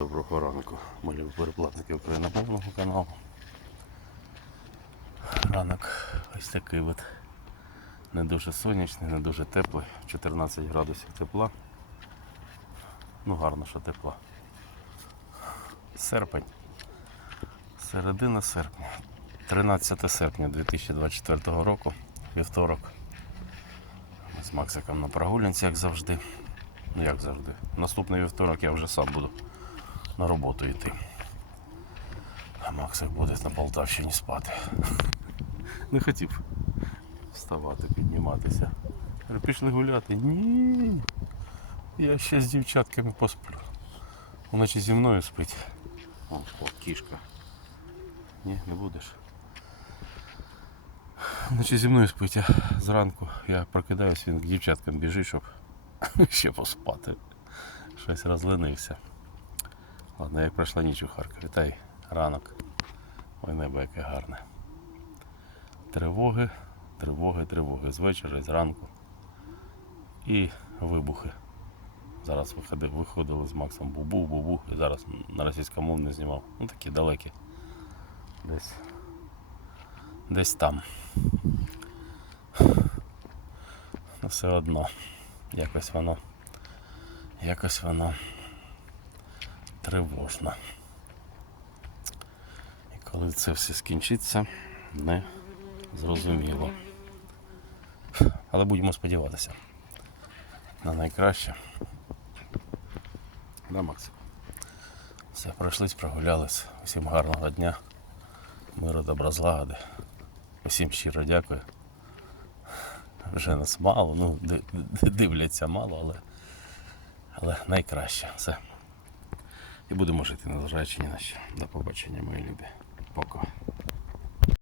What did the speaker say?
Доброго ранку, мої переплатники україномовного каналу. Ранок ось такий от. Не дуже сонячний, не дуже теплий, 14 градусів тепла. Ну гарно, що тепла. Серпень. Середина серпня. 13 серпня 2024 року, вівторок. Ми з Максиком на прогулянці, як завжди. Ну як завжди. Наступний вівторок я вже сам буду на роботу йти. А Максик буде на Полтавщині спати. Не хотів вставати, підніматися. Пішли гуляти. Ні. Я ще з дівчатками посплю. Вночі зі мною спить. О, о, кішка. Ні, не будеш. Вночі зі мною спить, а зранку я прокидаюсь, він к дівчаткам біжить, щоб ще поспати. Щось розленився. Ладно, як пройшла ніч у Харкові, та й ранок. Ой, небо яке гарне. Тривоги, тривоги, тривоги. З вечора, зранку. І вибухи. Зараз виходили, виходили з Максом бубух, бубух. І зараз на російському не знімав. Ну такі далекі. Десь. Десь там. Ну все одно. Якось воно. Якось воно тривожно. І коли це все скінчиться, не зрозуміло. Але будемо сподіватися на найкраще. Да, Максим? Все, пройшлись, прогулялись. Усім гарного дня. Миру, добра, злагоди. Усім щиро дякую. Вже нас мало, ну, ди- ди- дивляться мало, але, але найкраще. Все і будемо жити, незважаючи ні на що. До побачення, мої любі. Пока.